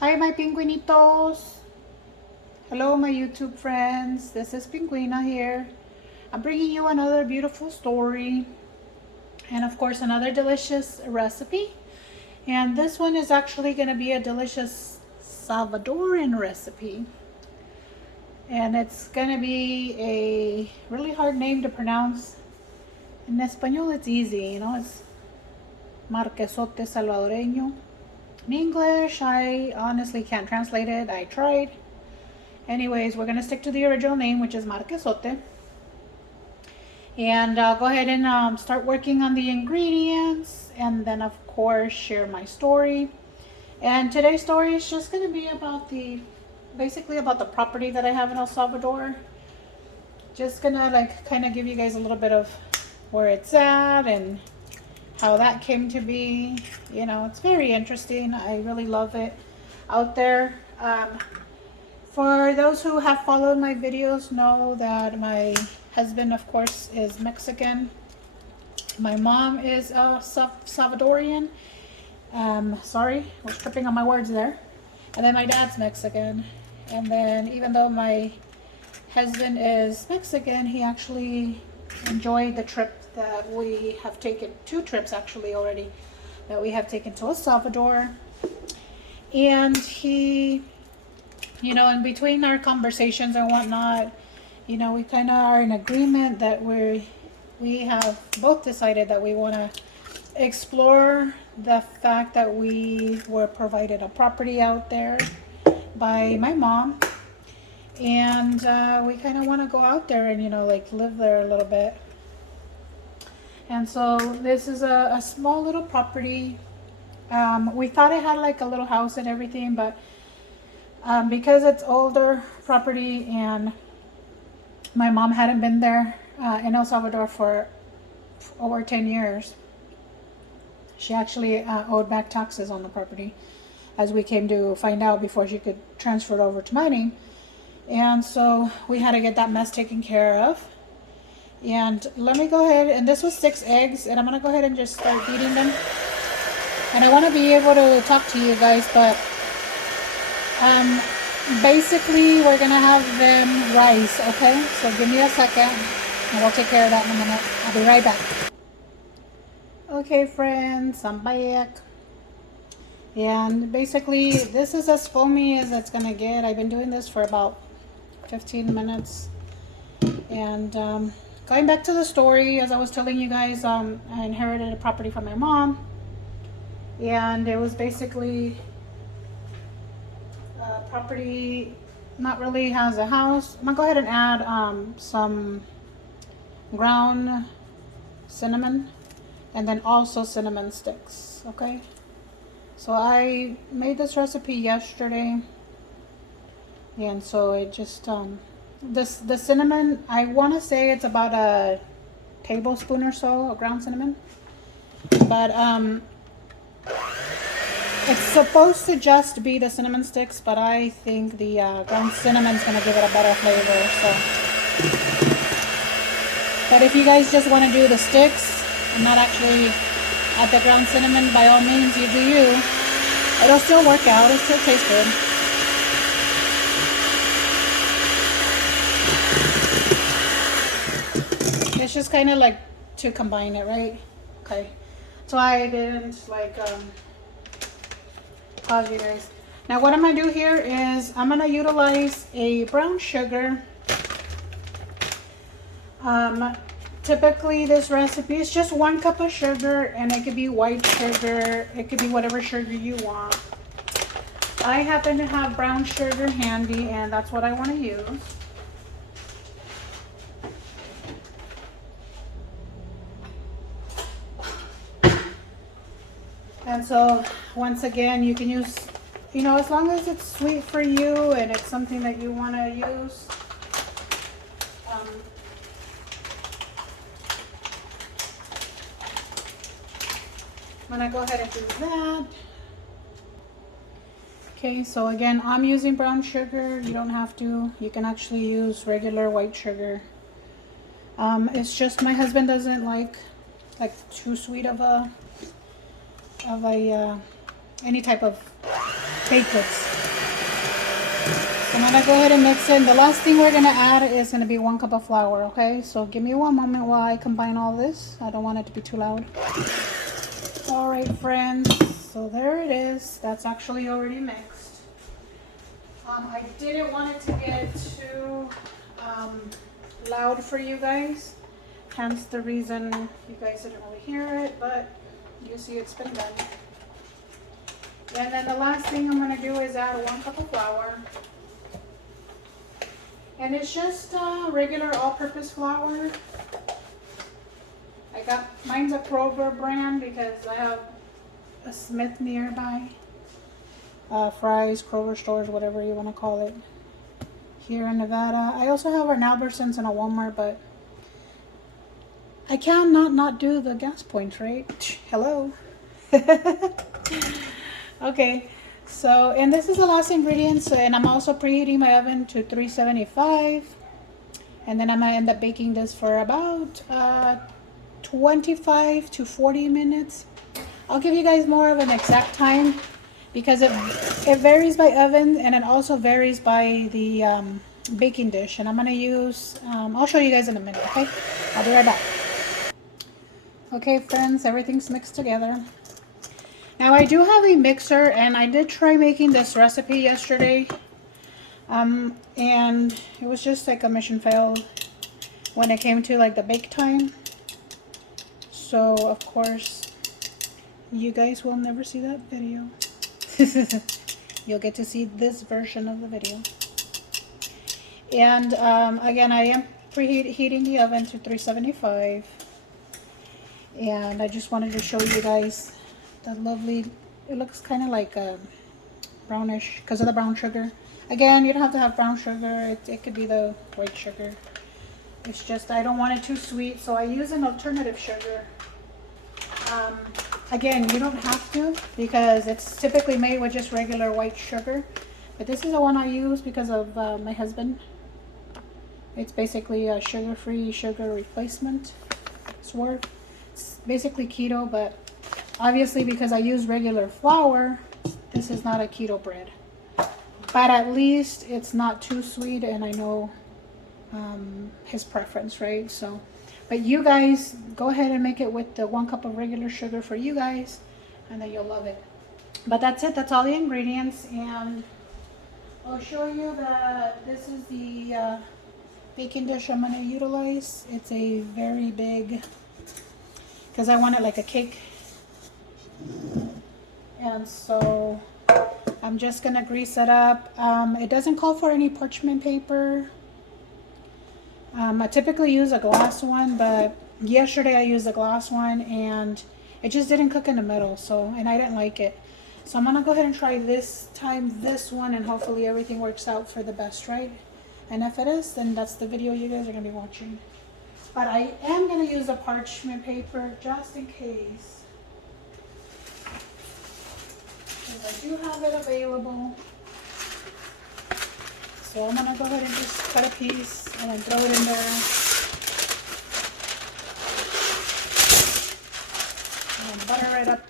Hi, my penguinitos. Hello, my YouTube friends. This is Penguina here. I'm bringing you another beautiful story and, of course, another delicious recipe. And this one is actually going to be a delicious Salvadoran recipe. And it's going to be a really hard name to pronounce. In Espanol, it's easy, it's Marquesote Salvadoreño. In English, I honestly can't translate it. I tried. Anyways, we're going to stick to the original name, which is Marquesote. And I'll go ahead and start working on the ingredients, and then of course share my story. And today's story is just going to be about basically about the property that I have in El Salvador. Just gonna kind of give you guys a little bit of where it's at and how that came to be. It's very interesting. I really love it out there. For those who have followed my videos know that my husband, of course, is Mexican. My mom is Salvadorian. Sorry, I was tripping on my words there. And then my dad's Mexican. And then even though my husband is Mexican, he actually enjoyed the trip that we have taken, 2 trips actually already, that we have taken to El Salvador. And he, in between our conversations and whatnot, we kind of are in agreement that we have both decided that we want to explore the fact that we were provided a property out there by my mom. And we kind of want to go out there and, live there a little bit. And so this is a small little property. We thought it had a little house and everything, but because it's older property and my mom hadn't been there in El Salvador for over 10 years, she actually owed back taxes on the property, as we came to find out before she could transfer it over to my name. And so we had to get that mess taken care of. And let me go ahead, and this was 6 eggs, and I'm going to go ahead and just start beating them. And I want to be able to talk to you guys, but basically we're going to have them rice, okay? So give me a second, and we'll take care of that in a minute. I'll be right back. Okay, friends, I'm back. And basically, this is as foamy as it's going to get. I've been doing this for about 15 minutes. And going back to the story, as I was telling you guys, I inherited a property from my mom. And it was basically a property, not really has a house. I'm going to go ahead and add some ground cinnamon and then also cinnamon sticks, okay? So I made this recipe yesterday. And so it just, the cinnamon, I want to say it's about a tablespoon or so of ground cinnamon. But it's supposed to just be the cinnamon sticks, but I think the ground cinnamon is going to give it a better flavor. So, but if you guys just want to do the sticks and not actually add the ground cinnamon, by all means, you do you. It'll still work out. It'll still taste good. It's just kind of to combine it, right? Okay. So I didn't pause you guys. Now what I'm going to do here is I'm going to utilize a brown sugar. Typically this recipe is just 1 cup of sugar, and it could be white sugar, it could be whatever sugar you want. I happen to have brown sugar handy, and that's what I want to use. And so once again, you can use, as long as it's sweet for you and it's something that you want to use. I'm going to go ahead and do that. Okay, so again, I'm using brown sugar. You don't have to. You can actually use regular white sugar. It's just my husband doesn't like too sweet of any type of baked goods. I'm gonna go ahead and mix in. The last thing we're gonna add is gonna be 1 cup of flour, okay? So give me one moment while I combine all this. I don't want it to be too loud. All right, friends, so there it is. That's actually already mixed. I didn't want it to get too loud for you guys. Hence the reason you guys didn't really hear it, but you see it's been done. And then the last thing I'm gonna do is add 1 cup of flour. And it's just regular all-purpose flour. I got, mine's a Kroger brand because I have a Smith nearby. Fry's, Kroger stores, whatever you want to call it, here in Nevada. I also have an Albertsons and a Walmart, but I cannot not do the gas points, right? Hello. Okay, so, and this is the last ingredient, so, and I'm also preheating my oven to 375, and then I'm gonna end up baking this for about 25 to 40 minutes. I'll give you guys more of an exact time because it varies by oven, and it also varies by the baking dish. And I'm gonna use, I'll show you guys in a minute, okay? I'll be right back. Okay, friends, everything's mixed together. Now I do have a mixer, and I did try making this recipe yesterday, and it was just like a mission failed when it came to like the bake time. So of course you guys will never see that video. You'll get to see this version of the video. And again, I am preheating the oven to 375, and I just wanted to show you guys the lovely, it looks kind of like brownish because of the brown sugar. Again, you don't have to have brown sugar, it could be the white sugar. It's just I don't want it too sweet, so I use an alternative sugar. Again, you don't have to because it's typically made with just regular white sugar, but this is the one I use because of my husband. It's basically a sugar-free sugar replacement. It's basically keto, but obviously because I use regular flour, this is not a keto bread. But at least it's not too sweet, and I know his preference, right? So, but you guys go ahead and make it with the 1 cup of regular sugar for you guys, and then you'll love it. But that's it. That's all the ingredients, and I'll show you that this is the baking dish I'm going to utilize. It's a very big, because I want it like a cake, and so I'm just going to grease it up. It doesn't call for any parchment paper. I typically use a glass one, but yesterday I used a glass one and it just didn't cook in the middle, so, and I didn't like it. So I'm gonna go ahead and try this one, and hopefully everything works out for the best, right? And if it is, then that's the video you guys are gonna be watching. But I am gonna use a parchment paper just in case, because I do have it available. So I'm gonna go ahead and just cut a piece and then throw it in there. And butter it up.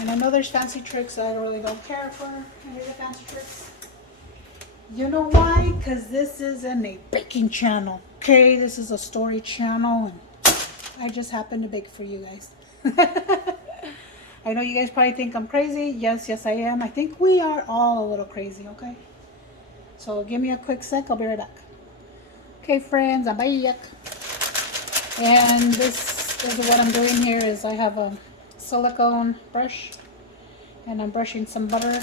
And I know there's fancy tricks. I really don't care for any of the fancy tricks. You know why? Because this isn't a baking channel. Okay, this is a story channel, and I just happen to bake for you guys. I know you guys probably think I'm crazy. Yes, I am. I think we are all a little crazy, okay? So give me a quick sec. I'll be right back. Okay, friends, I'm back. And this is what I'm doing here is I have a silicone brush, and I'm brushing some butter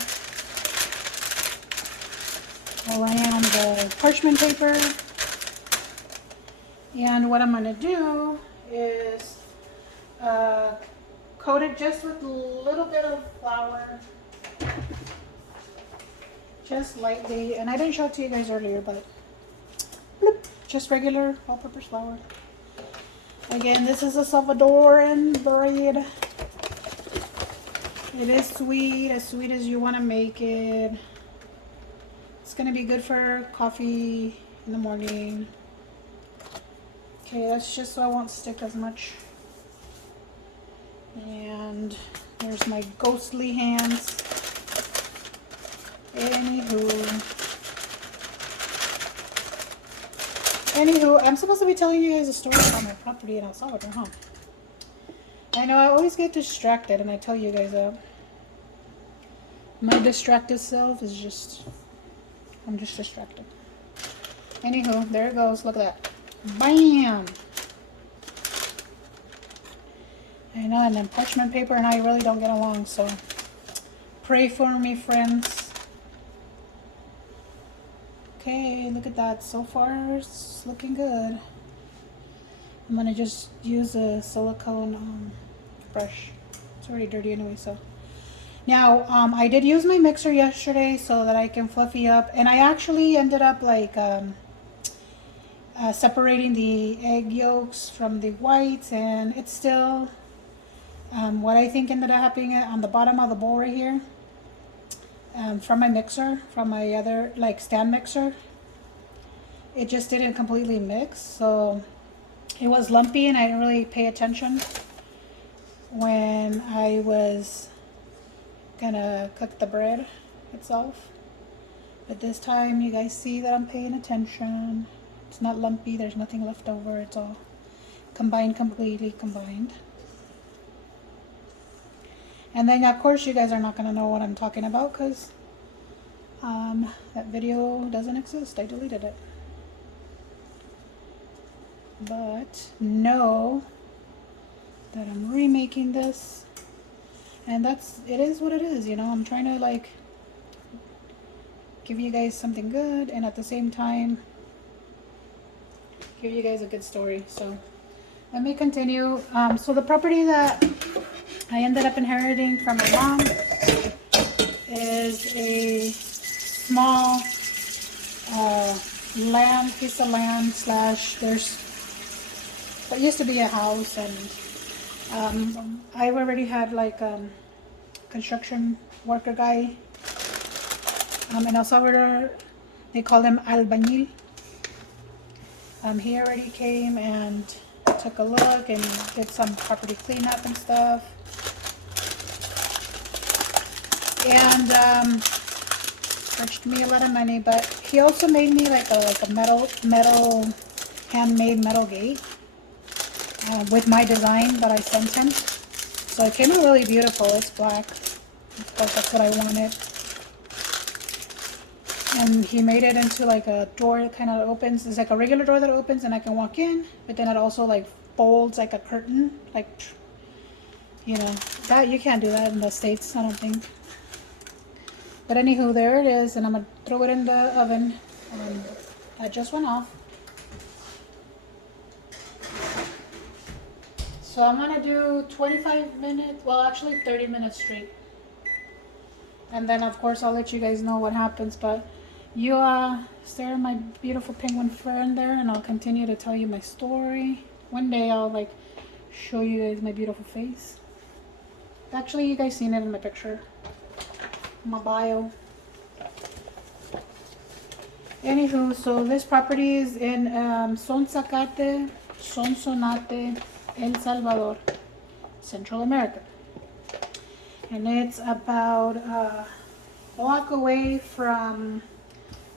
around the parchment paper. And what I'm going to do is coat it just with a little bit of flour, just lightly. And I didn't show it to you guys earlier, but bloop, just regular all-purpose flour. Again, this is a Salvadoran bread. It is sweet as you want to make it. It's going to be good for coffee in the morning. Okay, that's just so I won't stick as much. And there's my ghostly hands. Anywho, I'm supposed to be telling you guys a story about my property in El Salvador, huh? I know I always get distracted, and I tell you guys that. My distracted self is just, I'm just distracted. Anywho, there it goes. Look at that. Bam! I know, and then parchment paper and I really don't get along, so pray for me, friends. Okay, look at that. So far, it's looking good. I'm gonna just use a silicone brush. It's already dirty anyway, so. Now, I did use my mixer yesterday so that I can fluffy up, and I actually ended up like separating the egg yolks from the whites, and it's still what I think ended up happening on the bottom of the bowl right here from my mixer, from my other like stand mixer. It just didn't completely mix, so it was lumpy, and I didn't really pay attention when I was gonna cook the bread itself. But this time you guys see that I'm paying attention. It's not lumpy, there's nothing left over, it's all combined, completely combined. And then of course you guys are not gonna know what I'm talking about because that video doesn't exist. I deleted it. But know that I'm remaking this. And it is what it is, you know. I'm trying to like give you guys something good and at the same time give you guys a good story. So let me continue. So the property that I ended up inheriting from my mom is a small piece of land slash that used to be a house, and I already had like construction worker guy in El Salvador. They call him albañil. He already came and took a look and did some property cleanup and stuff. And charged me a lot of money, but he also made me like a metal handmade metal gate with my design that I sent him. So it came out really beautiful. It's black. Of course, that's what I wanted. And he made it into like a door that kind of opens. It's like a regular door that opens and I can walk in, but then it also like folds like a curtain, like, you know, that you can't do that in the States, I don't think. But anywho, there it is, and I'm gonna throw it in the oven. That just went off. So I'm gonna do 25 minutes, well actually 30 minutes straight. And then of course I'll let you guys know what happens, but you stare at my beautiful penguin friend there, and I'll continue to tell you my story. One day I'll like show you guys my beautiful face. Actually, you guys seen it in my picture, my bio. Anywho, so this property is in Sonsonate, El Salvador, Central America. And it's about a walk away from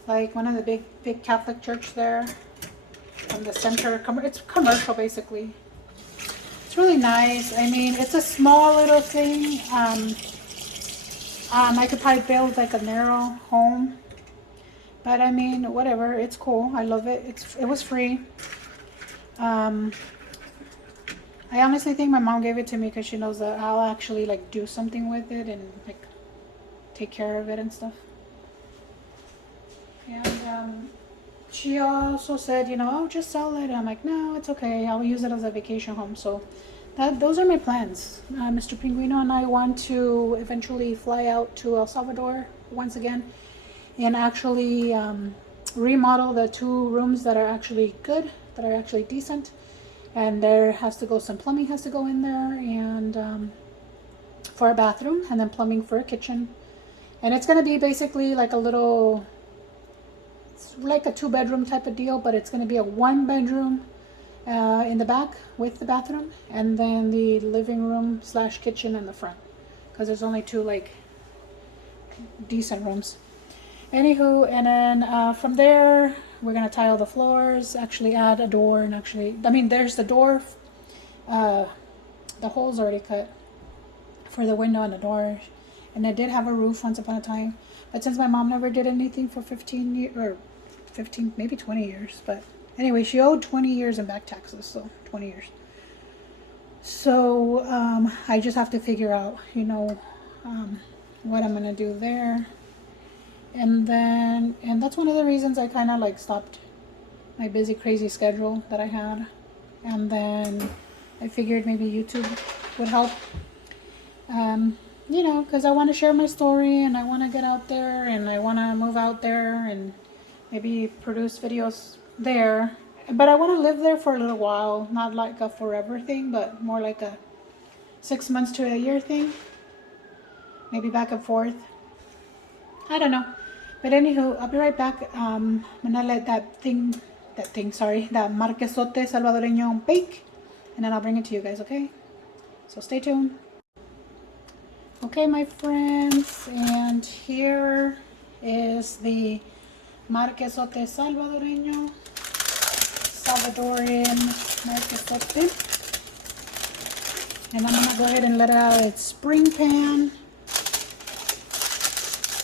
like one of the big Catholic church there, from the center. It's commercial basically. It's really nice. I mean, it's a small little thing. I could probably build like a narrow home, but I mean, whatever. It's cool. I love it. It was free. I honestly think my mom gave it to me because she knows that I'll actually like do something with it and like take care of it and stuff. And she also said, you know, oh, just sell it. And I'm like, no, it's okay. I'll use it as a vacation home. So those are my plans. Mr. Pinguino and I want to eventually fly out to El Salvador once again and actually remodel the 2 rooms that are actually good, that are actually decent. And there has to go, some plumbing has to go in there, and for a bathroom, and then plumbing for a kitchen. And it's going to be basically like a little, it's like a 2-bedroom type of deal, but it's going to be a 1-bedroom in the back with the bathroom, and then the living room slash kitchen in the front, because there's only two like decent rooms. Anywho, and then from there we're gonna tile the floors, actually add a door, and actually, I mean, there's the door, the hole's already cut for the window and the door, and I did have a roof once upon a time, but since my mom never did anything for 15 years, or 15, maybe 20 years, but anyway, she owed 20 years in back taxes, so 20 years. So I just have to figure out, you know, what I'm gonna do there. And that's one of the reasons I kind of like stopped my busy, crazy schedule that I had. And then I figured maybe YouTube would help. You know, because I want to share my story, and I want to get out there, and I want to move out there and maybe produce videos there. But I want to live there for a little while, not like a forever thing, but more like a 6 months to a year thing. Maybe back and forth. I don't know. But anywho, I'll be right back. I'm gonna let that Marquesote Salvadoreño bake, and then I'll bring it to you guys, okay? So stay tuned. Okay, my friends, and here is the Marquesote Salvadoreño, Salvadorian Marquesote. And I'm gonna go ahead and let it out of its spring pan.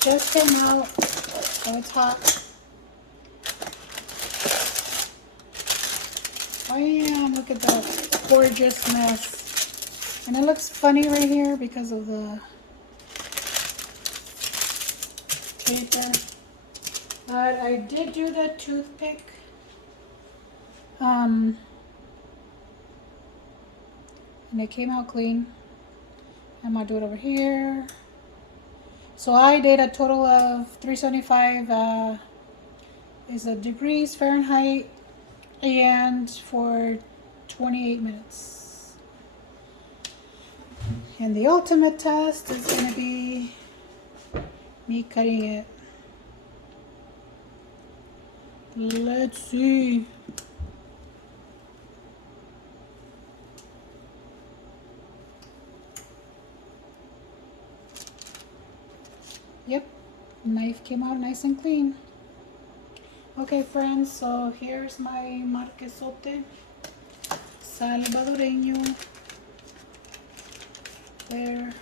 Just came out, so it's hot. Oh yeah, look at that gorgeous mess. And it looks funny right here because of the paper. But I did do the toothpick. And it came out clean. I'm gonna do it over here. So I did a total of 375 is the degrees Fahrenheit, and for 28 minutes. And the ultimate test is going to be me cutting it. Let's see. Yep, knife came out nice and clean. Okay, friends, so here's my Marquesote Salvadoreño. There.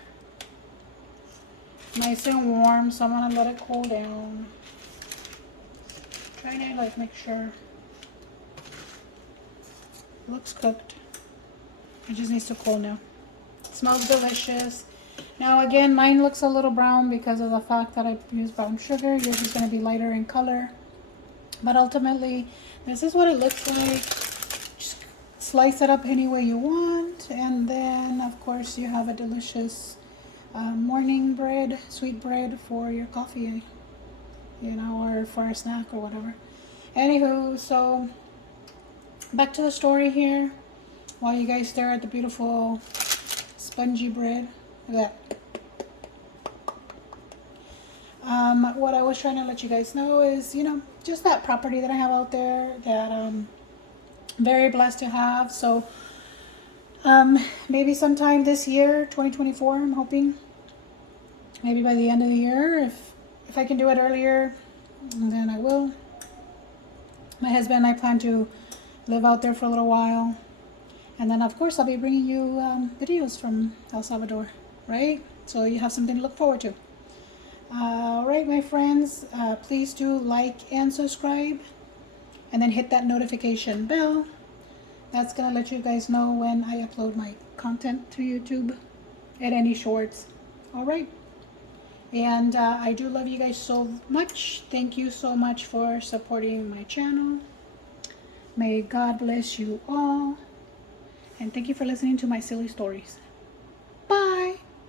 Nice and warm, so I'm gonna let it cool down. Trying to like make sure. Looks cooked. It just needs to cool now. It smells delicious. Now again, mine looks a little brown because of the fact that I used brown sugar. Yours is gonna be lighter in color. But ultimately, this is what it looks like. Just slice it up any way you want, and then of course you have a delicious morning bread, sweet bread for your coffee, you know, or for a snack or whatever. Anywho, so back to the story here while you guys stare at the beautiful spongy bread. Look at that. What I was trying to let you guys know is, you know, just that property that I have out there that I'm very blessed to have. So maybe sometime this year, 2024, I'm hoping, maybe by the end of the year, if I can do it earlier, then I will. My husband and I plan to live out there for a little while, and then of course I'll be bringing you videos from El Salvador, right? So you have something to look forward to. Alright, my friends, please do like and subscribe, and then hit that notification bell. That's gonna let you guys know when I upload my content to YouTube and any shorts. Alright, and I do love you guys so much. Thank you so much for supporting my channel. May God bless you all, and thank you for listening to my silly stories.